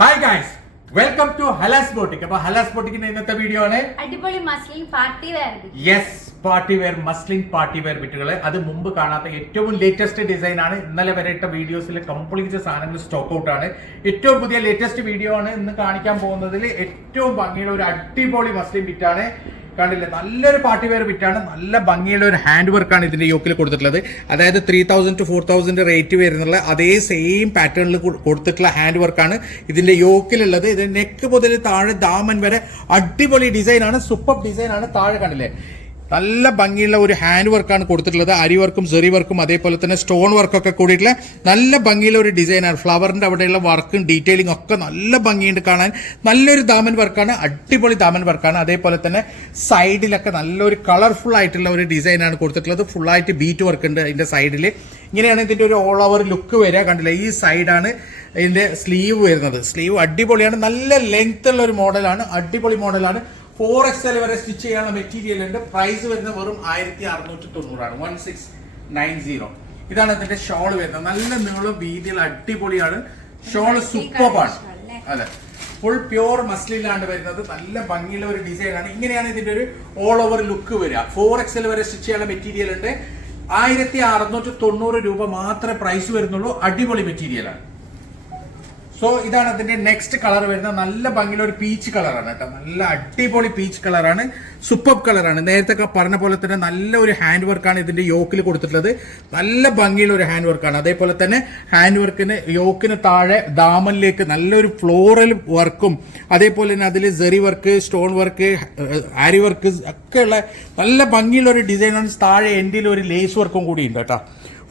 Hi guys welcome to Halas boutique അപ്പൊ ഹലാസ് ബോട്ടിക്കിന്റെ ഇന്നത്തെ വീഡിയോ ആണ്. അടിപൊളി muslin party wear yes party wear muslin party wear ബിറ്റുകൾ അത് മുമ്പ് കാണാത്ത ഏറ്റവും ലേറ്റസ്റ്റ് ഡിസൈൻ ആണ്. ഇന്നലെ വരെ ഇട്ട വീഡിയോസിൽ കംപ്ലീറ്റ് സാധനങ്ങൾ സ്റ്റോക്ക് ഔട്ട് ആണ്. ഏറ്റവും പുതിയ ലേറ്റസ്റ്റ് വീഡിയോ ആണ് ഇന്ന് കാണിക്കാൻ പോകുന്നതിൽ ഏറ്റവും ഭംഗിയുള്ള ഒരു അടിപൊളി മസ്ലിം ബിറ്റാണ് കണ്ടില്ലേ? നല്ലൊരു പാർട്ടി വെയർ ബിറ്റാണ് നല്ല ഭംഗിയുള്ള ഒരു ഹാൻഡ് വർക്കാണ് ഇതിന്റെ യോക്കിൽ കൊടുത്തിട്ടുള്ളത്. അതായത് three thousand two four thousand rate വരുന്നുള്ള അതേ സെയിം പാറ്റേണിൽ കൊടുത്തിട്ടുള്ള ഹാൻഡ് വർക്കാണ് ഇതിന്റെ യോക്കിലുള്ളത്. ഇത് നെക്ക് മുതൽ താഴെ ദാമൻ വരെ അടിപൊളി ഡിസൈനാണ് സൂപ്പർ ഡിസൈനാണ് താഴെ കണ്ടില്ലേ? നല്ല ഭംഗിയുള്ള ഒരു ഹാൻഡ് വർക്കാണ് കൊടുത്തിട്ടുള്ളത്. അരി വർക്കും സെറി വർക്കും അതേപോലെ തന്നെ സ്റ്റോൺ വർക്കൊക്കെ കൂടിയിട്ടുള്ള നല്ല ഭംഗിയുള്ള ഒരു ഡിസൈനാണ് ഫ്ലവറിന്റെ അവിടെയുള്ള വർക്കും ഡീറ്റെയിലിംഗ് ഒക്കെ നല്ല ഭംഗിയുണ്ട് കാണാൻ. നല്ലൊരു ദാമൻ വർക്കാണ് അടിപൊളി ദാമൻ വർക്കാണ് അതേപോലെ തന്നെ സൈഡിലൊക്കെ നല്ലൊരു കളർഫുൾ ആയിട്ടുള്ള ഒരു ഡിസൈനാണ് കൊടുത്തിട്ടുള്ളത്. ഫുള്ളായിട്ട് ബീറ്റ് വർക്ക് ഉണ്ട് അതിന്റെ സൈഡിൽ ഇങ്ങനെയാണ് ഇതിന്റെ ഒരു ഓൾ ഓവർ ലുക്ക് വരിക. കണ്ടില്ല? ഈ സൈഡാണ് ഇതിന്റെ സ്ലീവ് വരുന്നത്. സ്ലീവ് അടിപൊളിയാണ്. നല്ല ലെങ്ത് ഉള്ള ഒരു മോഡലാണ് അടിപൊളി മോഡലാണ് ഫോർ എക്സ് എൽ വരെ സ്റ്റിച്ച് ചെയ്യാനുള്ള മെറ്റീരിയൽ ഉണ്ട്. പ്രൈസ് വരുന്നത് വെറും ആയിരത്തി അറുന്നൂറ്റി തൊണ്ണൂറാണ് വൺ സിക്സ് നയൻ സീറോ ഇതാണ് ഇതിന്റെ ഷോൾ വരുന്നത്. നല്ല നീളം വീതിയിൽ അടിപൊളിയാണ്. ഷോൾ സൂപ്പർബാണ് അതെ. ഫുൾ പ്യൂർ മസ്ലിലാണ് വരുന്നത്. നല്ല ഭംഗിയുള്ള ഒരു ഡിസൈൻ ആണ്. ഇങ്ങനെയാണ് ഇതിന്റെ ഒരു ഓൾ ഓവർ ലുക്ക് വരിക. ഫോർ എക്സ് എൽ വരെ സ്റ്റിച്ച് ചെയ്യാനുള്ള മെറ്റീരിയൽ ഉണ്ട്. ആയിരത്തി അറുന്നൂറ്റി തൊണ്ണൂറ് രൂപ മാത്രമേ പ്രൈസ് വരുന്നുള്ളൂ. അടിപൊളി മെറ്റീരിയലാണ്. സോ ഇതാണ് അതിന്റെ നെക്സ്റ്റ് കളർ വരുന്നത്. നല്ല ഭംഗിയുള്ള ഒരു പീച്ച് കളറാണ് കേട്ടോ. നല്ല അടിപൊളി പീച്ച് കളറാണ് സൂപ്പർ കളറാണ് നേരത്തെ പറഞ്ഞ പോലെ തന്നെ നല്ല ഒരു ഹാൻഡ് വർക്കാണ് ഇതിന്റെ യോക്കിൽ കൊടുത്തിട്ടുള്ളത്. നല്ല ഭംഗിയുള്ള ഒരു ഹാൻഡ് വർക്കാണ് അതേപോലെ തന്നെ ഹാൻഡ് വർക്കിന് യോക്കിന് താഴെ ദാമനിലേക്ക് നല്ലൊരു ഫ്ലോറൽ വർക്കും അതേപോലെ തന്നെ അതിൽ സെറി വർക്ക് സ്റ്റോൺ വർക്ക് ആരി വർക്ക് ഒക്കെയുള്ള നല്ല ഭംഗിയുള്ള ഒരു ഡിസൈനാണ് താഴെ എൻഡിൽ ഒരു ലേസ് വർക്കും കൂടി ഉണ്ട് കേട്ടോ.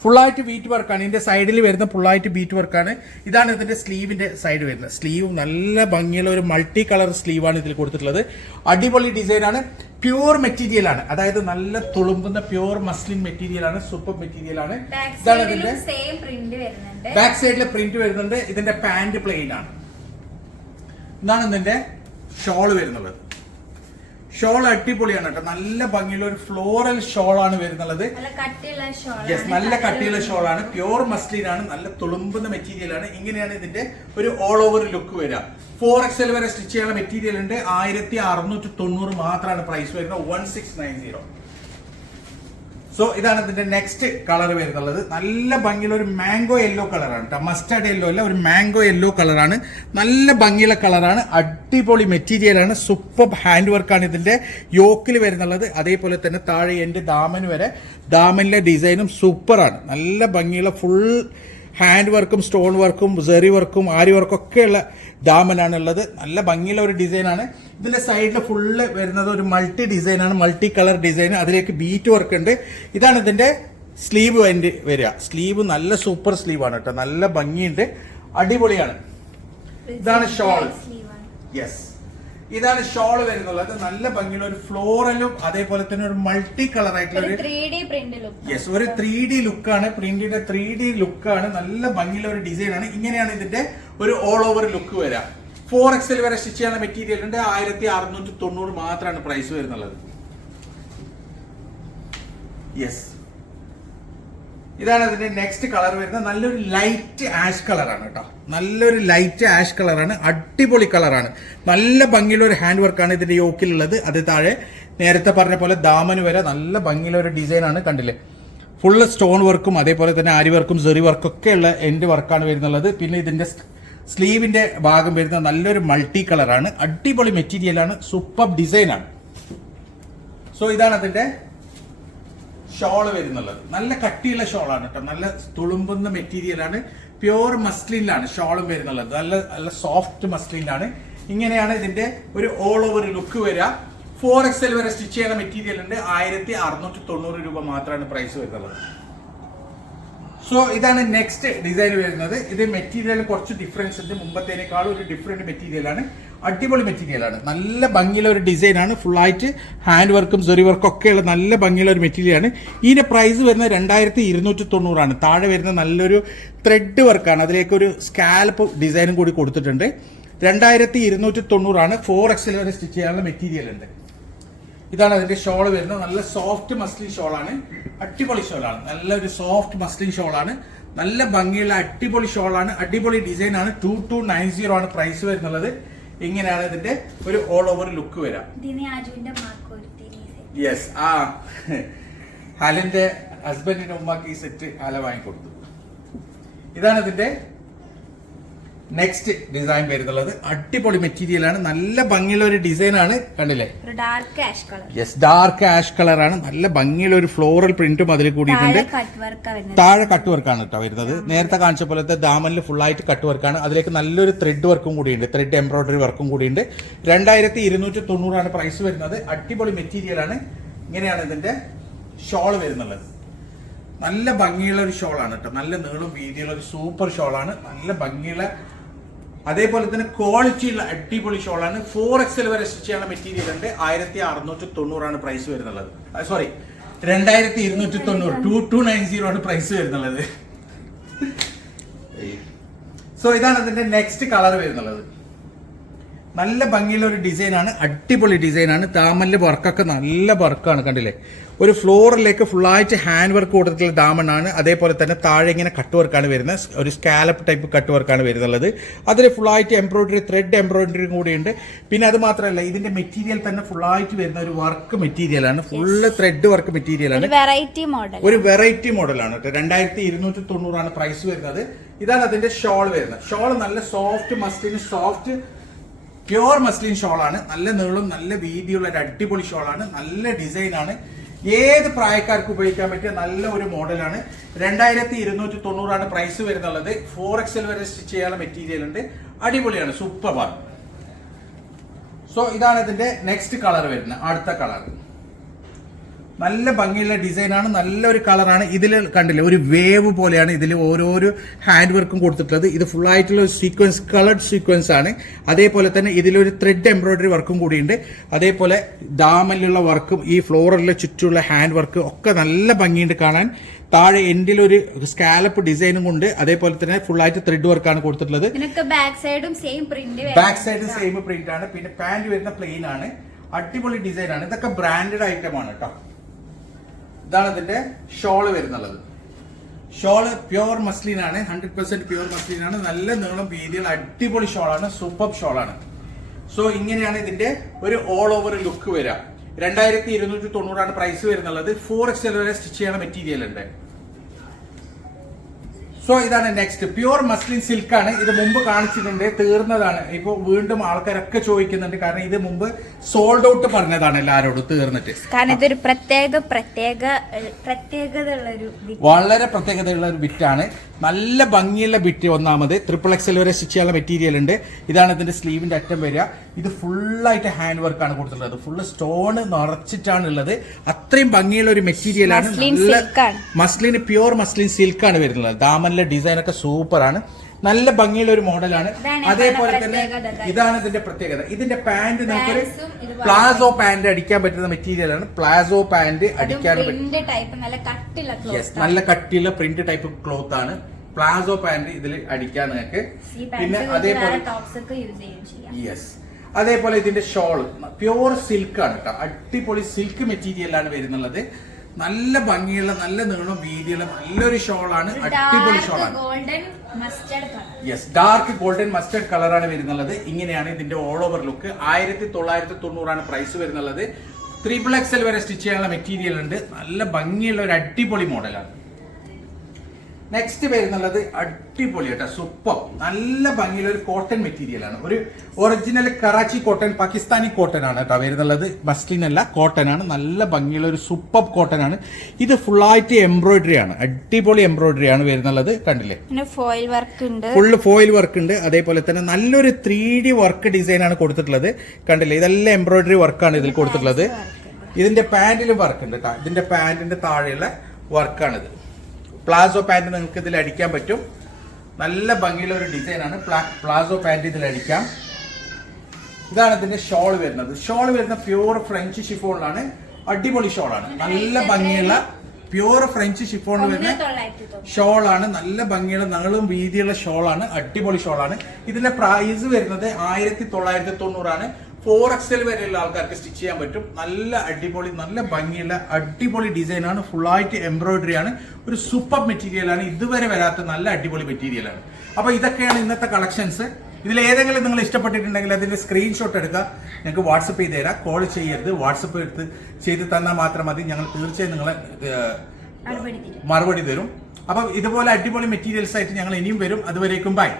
ഫുള്ളായിട്ട് ബീറ്റ് വർക്കാണ്. ഇതിന്റെ സൈഡിൽ വരുന്ന ഫുള്ളായിട്ട് ബീറ്റ് വർക്കാണ്. ഇതാണ് ഇതിന്റെ സ്ലീവിന്റെ സൈഡ് വരുന്നത്. സ്ലീവ് നല്ല ഭംഗിയുള്ള ഒരു മൾട്ടി കളർ സ്ലീവാണ് ഇതിൽ കൊടുത്തിട്ടുള്ളത്. അടിപൊളി ഡിസൈനാണ് പ്യൂർ മെറ്റീരിയൽ ആണ്. അതായത് നല്ല തുളുമ്പുന്ന പ്യൂർ മസ്ലിൻ മെറ്റീരിയൽ ആണ്. സൂപ്പർ മെറ്റീരിയൽ ആണ്. ഇതാണ് ഇതിന്റെ ബാക്ക് സൈഡിൽ പ്രിന്റ് വരുന്നുണ്ട്. ഇതിന്റെ പാന്റ് പ്ലെയിൻ ആണ്. ഇതാണ് ഇതിന്റെ ഷോൾ വരുന്നത്. ഷോൾ അടിപൊളിയാണ് കേട്ടോ. നല്ല ഭംഗിയുള്ള ഒരു ഫ്ലോറൽ ഷോൾ ആണ് വരുന്നത് നല്ല കട്ടിയുള്ള ഷോൾ യെസ് നല്ല കട്ടിയുള്ള ഷോൾ ആണ് പ്യൂർ മസ്ലിൻ ആണ്. നല്ല തുളുമ്പുന്ന മെറ്റീരിയൽ ആണ്. ഇങ്ങനെയാണ് ഇതിന്റെ ഒരു ഓൾ ഓവർ ലുക്ക് വരിക. ഫോർ എക്സ് വരെ സ്റ്റിച്ച് ചെയ്യാനുള്ള മെറ്റീരിയൽ ഉണ്ട്. ആയിരത്തി അറുന്നൂറ്റി തൊണ്ണൂറ് മാത്രമാണ് പ്രൈസ് വരുന്നത്. One six nine zero so ഇതാണ് ഇതിന്റെ നെക്സ്റ്റ് കളർ വരുന്നുള്ളത്. നല്ല ഭംഗിയുള്ള ഒരു മാംഗോ യെല്ലോ കളറാണ് കേട്ടോ മസ്റ്റാർഡ് യെല്ലോ അല്ല ഒരു മാംഗോ യെല്ലോ കളറാണ് നല്ല ഭംഗിയുള്ള കളറാണ് അടിപൊളി മെറ്റീരിയലാണ് സൂപ്പർ ഹാൻഡ് വർക്കാണ് ഇതിന്റെ. യോക്കിൽ വരുന്നുള്ളത്. അതേപോലെ തന്നെ താഴെ എന്റെ ദാമൻ വരെ. ദാമനിലെ ഡിസൈനും സൂപ്പറാണ് നല്ല ഭംഗിയുള്ള ഫുൾ ഹാൻഡ് വർക്കും സ്റ്റോൺ വർക്കും സെറി വർക്കും ആരി വർക്കും ഒക്കെയുള്ള ദാമനാണ് ഉള്ളത് നല്ല ഭംഗിയുള്ള ഒരു ഡിസൈനാണ് ഇതിന്റെ സൈഡിൽ ഫുള്ള് വരുന്നത് ഒരു മൾട്ടി ഡിസൈനാണ് മൾട്ടി കളർ ഡിസൈൻ അതിലേക്ക് ബീറ്റ് വർക്ക് ഉണ്ട്. ഇതാണ് ഇതിന്റെ സ്ലീവ് അതിന്റെ വരിക. സ്ലീവ് നല്ല സൂപ്പർ സ്ലീവ് ആണ് കേട്ടോ നല്ല ഭംഗിയുണ്ട്. അടിപൊളിയാണ്. ഇതാണ് ഷോൾ യെസ് ഇതാണ് ഷോൾ വരുന്നുള്ളത്. നല്ല ഭംഗിയുള്ള ഒരു ഫ്ലോറലും അതേപോലെ തന്നെ ഒരു മൾട്ടി കളർ ആയിട്ടുള്ള ഒരു യെസ് ഒരു ത്രീ ഡി ലുക്കാണ് പ്രിന്റിന്റെ ത്രീ ഡി ലുക്കാണ് നല്ല ഭംഗിയുള്ള ഒരു ഡിസൈൻ ആണ്. ഇങ്ങനെയാണ് ഇതിന്റെ ഒരു ഓൾ ഓവർ ലുക്ക് വരാം. ഫോർ എക്സൽ വരെ സ്റ്റിച്ച് ചെയ്യുന്ന മെറ്റീരിയൽ ഉണ്ട്. ആയിരത്തി അറുന്നൂറ്റി തൊണ്ണൂറ് മാത്രമാണ് പ്രൈസ് വരുന്നുള്ളത്. യെസ് ഇതാണ് അതിന്റെ നെക്സ്റ്റ് കളർ വരുന്നത്. നല്ലൊരു ലൈറ്റ് ആഷ് കളറാണ് കേട്ടോ. നല്ലൊരു ലൈറ്റ് ആഷ് കളറാണ് അടിപൊളി കളറാണ് നല്ല ഭംഗിയുള്ള ഒരു ഹാൻഡ് വർക്കാണ് ഇതിന്റെ യോക്കിലുള്ളത്. അത് താഴെ നേരത്തെ പറഞ്ഞ പോലെ ദാമന് വരെ നല്ല ഭംഗിയുള്ള ഒരു ഡിസൈനാണ് കണ്ടില്ലേ? ഫുള്ള് സ്റ്റോൺ വർക്കും അതേപോലെ തന്നെ ആരി വർക്കും സെറി വർക്കും ഒക്കെ ഉള്ള എൻഡ് വർക്കാണ് വരുന്നുള്ളത്. പിന്നെ ഇതിന്റെ സ്ലീവിന്റെ ഭാഗം വരുന്ന നല്ലൊരു മൾട്ടി കളറാണ് അടിപൊളി മെറ്റീരിയലാണ് സൂപ്പർ ഡിസൈനാണ് സോ ഇതാണ് അതിന്റെ ഷോൾ വരുന്നുള്ളത്. നല്ല കട്ടിയുള്ള ഷോളാണ് കേട്ടോ. നല്ല തുളുമ്പുന്ന മെറ്റീരിയലാണ് പ്യുവർ മസ്ലിനിലാണ് ഷോളും വരുന്നുള്ളത്. നല്ല നല്ല സോഫ്റ്റ് മസ്ലിനാണ് ഇങ്ങനെയാണ് ഇതിന്റെ ഒരു ഓൾ ഓവർ ലുക്ക് വരിക. ഫോർ എക്സ് വരെ സ്റ്റിച്ച് ചെയ്യുന്ന മെറ്റീരിയൽ ഉണ്ട്. ആയിരത്തി അറുന്നൂറ്റി തൊണ്ണൂറ് രൂപ മാത്രമാണ് പ്രൈസ് വരുന്നത്. സോ ഇതാണ് നെക്സ്റ്റ് ഡിസൈൻ വരുന്നത്. ഇത് മെറ്റീരിയൽ കുറച്ച് ഡിഫറൻസ് ഉണ്ട്. മുമ്പത്തേനേക്കാളും ഒരു ഡിഫറെന്റ് മെറ്റീരിയലാണ് അടിപൊളി മെറ്റീരിയലാണ് നല്ല ഭംഗിയുള്ള ഒരു ഡിസൈനാണ് ഫുള്ളായിട്ട് ഹാൻഡ് വർക്കും സെറി വർക്കും ഒക്കെയുള്ള നല്ല ഭംഗിയുള്ള ഒരു മെറ്റീരിയലാണ് ഇതിന്റെ പ്രൈസ് വരുന്നത് രണ്ടായിരത്തി ഇരുന്നൂറ്റി തൊണ്ണൂറാണ് താഴെ വരുന്ന നല്ലൊരു ത്രെഡ് വർക്കാണ് അതിലേക്ക് ഒരു സ്കാൽപ്പ് ഡിസൈനും കൂടി കൊടുത്തിട്ടുണ്ട്. രണ്ടായിരത്തി ഇരുന്നൂറ്റി തൊണ്ണൂറാണ് ഫോർ എക്സിൽ വരെ സ്റ്റിച്ച് ചെയ്യാനുള്ള മെറ്റീരിയൽ ഉണ്ട്. ഇതാണ് അതിന്റെ ഷോൾ വരുന്നത്. നല്ല സോഫ്റ്റ് മസ്ലിൻ ഷോളാണ് അടിപൊളി ഷോളാണ് നല്ലൊരു സോഫ്റ്റ് മസ്ലിൻ ഷോളാണ് നല്ല ഭംഗിയുള്ള അടിപൊളി ഷോളാണ് അടിപൊളി ഡിസൈൻ ആണ്. ടു ടു നയൻ സീറോ ആണ് പ്രൈസ് വരുന്നുള്ളത്. ഇങ്ങനെയാണ് ഇതിന്റെ ഒരു ഓൾ ഓവർ ലുക്ക് വരാം. യെസ് ആ. ഹലിന്റെ ഹസ്ബൻഡിന്റെ ഉമ്മാക്ക് ഈ സെറ്റ് ഹല വാങ്ങിക്കൊടുത്തു. ഇതാണ് ഇതിന്റെ നെക്സ്റ്റ് ഡിസൈൻ വരുന്നുള്ളത് അടിപൊളി മെറ്റീരിയൽ ആണ്. നല്ല ഭംഗിയുള്ള ഒരു ഡിസൈൻ ആണ്. കണ്ടില്ലേ? Dark ash colour yes dark ash colour ആണ്. നല്ല ഭംഗിയുള്ള ഒരു ഫ്ലോറൽ പ്രിന്റും അതിൽ കൂടിയിട്ടുണ്ട്. താഴെ കട്ട് വർക്ക് ആണ് താഴെ കട്ട് വർക്കാണ് കേട്ടോ വരുന്നത്. നേരത്തെ കാണിച്ച പോലത്തെ ദാമനിൽ ഫുൾ ആയിട്ട് കട്ട് വർക്കാണ് അതിലേക്ക് നല്ലൊരു ത്രെഡ് വർക്കും കൂടിയുണ്ട്. ത്രെഡ് എംബ്രോയിഡറി വർക്കും കൂടിയുണ്ട്. രണ്ടായിരത്തി ഇരുന്നൂറ്റി തൊണ്ണൂറാണ് പ്രൈസ് വരുന്നത്. അടിപൊളി മെറ്റീരിയൽ ആണ്. ഇങ്ങനെയാണ് ഇതിന്റെ ഷോൾ വരുന്നുള്ളത്. നല്ല ഭംഗിയുള്ള ഒരു ഷോളാണ് കേട്ടോ നല്ല നീളും വീതിയുള്ള ഒരു സൂപ്പർ ഷോളാണ് നല്ല ഭംഗിയുള്ള അതേപോലെ തന്നെ ക്വാളിറ്റി ഉള്ള അടിപൊളി ഷോളാണ് ഫോർ എക്സൽ വരെ സ്റ്റിച്ച് ചെയ്യുന്ന മെറ്റീരിയൽ ഉണ്ട്. ആയിരത്തി അറുന്നൂറ്റി തൊണ്ണൂറാണ് പ്രൈസ് വരുന്നുള്ളത്. സോറി രണ്ടായിരത്തി ഇരുന്നൂറ്റി തൊണ്ണൂറ് ടു ടു നയൻ സീറോ ആണ് പ്രൈസ് വരുന്നുള്ളത്. സോ ഇതാണ് അതിന്റെ നെക്സ്റ്റ് കളർ വരുന്നുള്ളത്. നല്ല ഭംഗിയുള്ള ഒരു ഡിസൈനാണ് അടിപൊളി ഡിസൈനാണ്. താമലിന്റെ വർക്കൊക്കെ നല്ല വർക്കാണ് കണ്ടില്ലേ? ഒരു ഫ്ലോറിലേക്ക് ഫുള്ളായിട്ട് ഹാൻഡ് വർക്ക് കൊടുത്തിട്ടുള്ള ദാമണാണ് അതേപോലെ തന്നെ താഴെ ഇങ്ങനെ കട്ട് വർക്കാണ് വരുന്നത്. ഒരു സ്കാലപ്പ് ടൈപ്പ് കട്ട് വർക്കാണ് വരുന്നുള്ളത്. അതിൽ ഫുള്ളായിട്ട് എംബ്രോയിഡറി ത്രെഡ് എംബ്രോയിഡറിയും കൂടിയുണ്ട്. പിന്നെ അത് മാത്രമല്ല ഇതിന്റെ മെറ്റീരിയൽ തന്നെ ഫുള്ളായിട്ട് വരുന്ന ഒരു വർക്ക് മെറ്റീരിയലാണ് ഫുള്ള് ത്രെഡ് വർക്ക് മെറ്റീരിയലാണ് വെറൈറ്റി മോഡൽ ഒരു വെറൈറ്റി മോഡലാണ് കേട്ടോ രണ്ടായിരത്തി ഇരുന്നൂറ്റി തൊണ്ണൂറാണ് പ്രൈസ് വരുന്നത്. ഇതാണ് അതിന്റെ ഷോൾ വരുന്നത്. ഷോൾ നല്ല സോഫ്റ്റ് മസ്റ്റിന് സോഫ്റ്റ് പ്യുവർ മസ്ലിൻ ഷോളാണ്. നല്ല നീളം നല്ല വീതിയുള്ള ഒരു അടിപൊളി ഷോളാണ്. നല്ല ഡിസൈനാണ്. ഏത് പ്രായക്കാർക്ക് ഉപയോഗിക്കാൻ പറ്റിയ നല്ല ഒരു മോഡലാണ്. രണ്ടായിരത്തി ഇരുന്നൂറ്റി തൊണ്ണൂറാണ് പ്രൈസ് വരുന്നുള്ളത്. ഫോർ എക്സൽ വരെ സ്റ്റിച്ച് ചെയ്യാനുള്ള മെറ്റീരിയൽ ഉണ്ട്. അടിപൊളിയാണ്. സൂപ്പർ സോ ഇതാണ് ഇതിന്റെ നെക്സ്റ്റ് കളർ വരുന്നത്. അടുത്ത കളർ നല്ല ഭംഗിയുള്ള ഡിസൈനാണ് നല്ലൊരു കളറാണ്. ഇതിൽ കണ്ടില്ലേ ഒരു വേവ് പോലെയാണ് ഇതിൽ ഓരോരോ ഹാൻഡ് വർക്കും കൊടുത്തിട്ടുള്ളത്. ഇത് ഫുൾ ആയിട്ടുള്ള ഒരു സീക്വൻസ് കളർഡ് സീക്വൻസ് ആണ്. അതേപോലെ തന്നെ ഇതിലൊരു ത്രെഡ് എംബ്രോയിഡറി വർക്കും കൂടിയുണ്ട്. അതേപോലെ ഡാമിലുള്ള വർക്കും ഈ ഫ്ലോറിലെ ചുറ്റുമുള്ള ഹാൻഡ് വർക്ക് ഒക്കെ നല്ല ഭംഗിയുണ്ട് കാണാൻ. താഴെ എൻഡിൽ ഒരു സ്കാലപ്പ് ഡിസൈനും കൊണ്ട് അതേപോലെ തന്നെ ഫുൾ ആയിട്ട് ത്രെഡ് വർക്കാണ് കൊടുത്തിട്ടുള്ളത്. ബാക്ക് സൈഡും സെയിം പ്രിന്റ് ബാക്ക് സൈഡും സെയിം പ്രിന്റ് ആണ്. പിന്നെ പാന്റ് വരുന്ന പ്ലെയിൻ ആണ്. അടിപൊളി ഡിസൈൻ ആണ്. ഇതൊക്കെ ബ്രാൻഡഡ് ഐറ്റം ആണ് കേട്ടോ ഇതാണ് ഇതിന്റെ ഷോൾ വരുന്നുള്ളത്. ഷോൾ പ്യുവർ മസ്ലിൻ ആണ് ഹൺഡ്രഡ് പെർസെന്റ് പ്യുവർ മസ്ലിൻ ആണ്. നല്ല നീളം വീതിയുള്ള അടിപൊളി ഷോളാണ് സൂപ്പർ ഷോളാണ്. സോ ഇങ്ങനെയാണ് ഇതിന്റെ ഒരു ഓൾ ഓവർ ലുക്ക് വരിക. രണ്ടായിരത്തി ഇരുന്നൂറ്റി തൊണ്ണൂറാണ് പ്രൈസ് വരുന്നുള്ളത്. ഫോർ എക്സ് വരെ സ്റ്റിച്ച് ചെയ്യണ മെറ്റീരിയൽ ഉണ്ട്. സോ ഇതാണ് നെക്സ്റ്റ് പ്യുവർ മസ്ലിൻ സിൽക്ക് ആണ്. ഇത് മുമ്പ് കാണിച്ചിട്ടുണ്ട് തീർന്നതാണ്. ഇപ്പോൾ വീണ്ടും ആൾക്കാരൊക്കെ ചോദിക്കുന്നുണ്ട്. കാരണം ഇത് മുമ്പ് സോൾഡ് ഔട്ട് പറഞ്ഞതാണ് എല്ലാവരോടും തീർന്നിട്ട്. കാരണം ഇതൊരു പ്രത്യേക പ്രത്യേക ഏഹ്, പ്രത്യേകത ഉള്ള ഒരു വളരെ പ്രത്യേകതയുള്ള ഒരു ബിറ്റാണ് നല്ല ഭംഗിയുള്ള ബിറ്റ് ഒന്നാമത്. ട്രിപ്പിൾ എക്സൽ വരെ സ്റ്റിച്ച് ചെയ്യാനുള്ള മെറ്റീരിയൽ ഉണ്ട്. ഇതാണ് ഇതിന്റെ സ്ലീവിന്റെ അറ്റം വരിക. ഇത് ഫുള്ളായിട്ട് ഹാൻഡ് വർക്ക് ആണ് കൊടുത്തിട്ടുള്ളത്. ഫുള്ള് സ്റ്റോൺ നിറച്ചിട്ടാണ് ഉള്ളത്. അത്രയും ഭംഗിയുള്ള ഒരു മെറ്റീരിയൽ ആണ്. നല്ല. മസ്ലിന് പ്യുവർ മസ്ലിൻ സിൽക്ക് ആണ് വരുന്നത്. ദാമനിലെ ഡിസൈൻ ഒക്കെ സൂപ്പറാണ്. ആണ് നല്ല ഭംഗിയുള്ള ഒരു മോഡലാണ് അതേപോലെ തന്നെ ഇതാണ് ഇതിന്റെ പ്രത്യേകത. ഇതിന്റെ പാന്റ് നമുക്കൊരു. പ്ലാസോ പാന്റ് അടിക്കാൻ പറ്റുന്ന മെറ്റീരിയലാണ് പ്ലാസോ പാന്റ് അടിക്കാൻ നല്ല കട്ടിയുള്ള നല്ല പ്രിന്റ് ടൈപ്പ് ക്ലോത്ത് ആണ്. പ്ലാസോ പാന്റ് ഇതിൽ അടിക്കാൻ നിങ്ങൾക്ക് പിന്നെ അതേപോലെ യെസ് അതേപോലെ ഇതിന്റെ ഷോൾ പ്യുവർ സിൽക്ക് ആണ് കേട്ടോ. അടിപൊളി സിൽക്ക് മെറ്റീരിയലാണ് വരുന്നുള്ളത്. നല്ല ഭംഗിയുള്ള നല്ല നീളം വീതിയുള്ള നല്ലൊരു ഷോളാണ് അടിപൊളി ഷോളാണ്. യെസ് ഡാർക്ക് ഗോൾഡൻ മസ്റ്റർഡ് കളറാണ് വരുന്നുള്ളത്. ഇങ്ങനെയാണ് ഇതിന്റെ ഓൾ ഓവർ ലുക്ക് ആയിരത്തി തൊള്ളായിരത്തി തൊണ്ണൂറാണ് പ്രൈസ് വരുന്നുള്ളത് ത്രിപിൾ എക്സൽ വരെ സ്റ്റിച്ച് ചെയ്യാനുള്ള മെറ്റീരിയൽ ഉണ്ട്. നല്ല ഭംഗിയുള്ള ഒരു അടിപൊളി മോഡലാണ് നെക്സ്റ്റ് വരുന്നുള്ളത് അടിപൊളി കേട്ടോ സൂപ്പർ നല്ല ഭംഗിയുള്ള ഒരു കോട്ടൺ മെറ്റീരിയൽ ആണ്. ഒരു original Karachi cotton Pakistani cotton ആണ് കേട്ടോ വരുന്നുള്ളത്. മസ്ലിൻ അല്ല കോട്ടൺ ആണ്. നല്ല ഭംഗിയുള്ള ഒരു സൂപ്പർ കോട്ടൺ ആണ്. ഇത് ഫുള്ളായിട്ട് എംബ്രോയിഡറി ആണ്. അടിപൊളി എംബ്രോയിഡറി ആണ് വരുന്നുള്ളത്. കണ്ടില്ലേ? ഫോയിൽ വർക്ക് ഉണ്ട്. ഫുള്ള് ഫോയിൽ വർക്ക് ഉണ്ട്. അതേപോലെ തന്നെ നല്ലൊരു ത്രീ ഡി വർക്ക് ഡിസൈൻ ആണ് കൊടുത്തിട്ടുള്ളത്. കണ്ടില്ലേ? ഇതെല്ലാം എംബ്രോയിഡറി വർക്കാണ് ഇതിൽ കൊടുത്തിട്ടുള്ളത്. ഇതിന്റെ പാന്റിലും വർക്ക് ഉണ്ട് കേട്ടോ. ഇതിന്റെ പാന്റിന്റെ താഴെയുള്ള വർക്കാണിത് പ്ലാസോ പാന്റ് നിങ്ങൾക്ക് ഇതിൽ അടിക്കാൻ പറ്റും. നല്ല ഭംഗിയുള്ള ഒരു ഡിസൈൻ ആണ് പ്ലാസോ പാന്റ് ഇതിൽ അടിക്കാം. ഇതാണ് ഇതിന്റെ ഷോൾ വരുന്നത്. ഷോൾ വരുന്ന പ്യൂർ ഫ്രഞ്ച് ഷിഫോണിലാണ്. അടിപൊളി ഷോളാണ്. നല്ല ഭംഗിയുള്ള പ്യൂർ ഫ്രഞ്ച് ഷിഫോണിൽ വരുന്ന ഷോളാണ്. നല്ല ഭംഗിയുള്ള നങ്ങളും വീതിയുള്ള ഷോളാണ്. അടിപൊളി ഷോളാണ്. ഇതിന്റെ പ്രൈസ് വരുന്നത് ആയിരത്തി തൊള്ളായിരത്തി തൊണ്ണൂറാണ്. ഫോർ എക്സൽ വരെയുള്ള ആൾക്കാർക്ക് സ്റ്റിച്ച് ചെയ്യാൻ പറ്റും. നല്ല അടിപൊളി നല്ല ഭംഗിയുള്ള അടിപൊളി ഡിസൈനാണ് ഫുള്ളായിട്ട് എംബ്രോയിഡറി ആണ്. ഒരു സൂപ്പർ മെറ്റീരിയലാണ് ഇതുവരെ വരാത്ത നല്ല അടിപൊളി മെറ്റീരിയലാണ് അപ്പോൾ ഇതൊക്കെയാണ് ഇന്നത്തെ കളക്ഷൻസ് ഇതിൽ ഏതെങ്കിലും നിങ്ങൾ ഇഷ്ടപ്പെട്ടിട്ടുണ്ടെങ്കിൽ അതിന്റെ സ്ക്രീൻഷോട്ട് എടുക്കുക ഞങ്ങൾക്ക് വാട്സപ്പ് ചെയ്ത് തരാം. കോൾ ചെയ്യരുത്. വാട്സപ്പ് എടുത്ത് ചെയ്ത് തന്നാൽ മാത്രം മതി. ഞങ്ങൾ തീർച്ചയായും നിങ്ങളെ മറുപടി തരും. മറുപടി തരും. അപ്പം ഇതുപോലെ അടിപൊളി മെറ്റീരിയൽസ് ആയിട്ട് ഞങ്ങൾ ഇനിയും വരും. അതുവരേക്കും ബൈ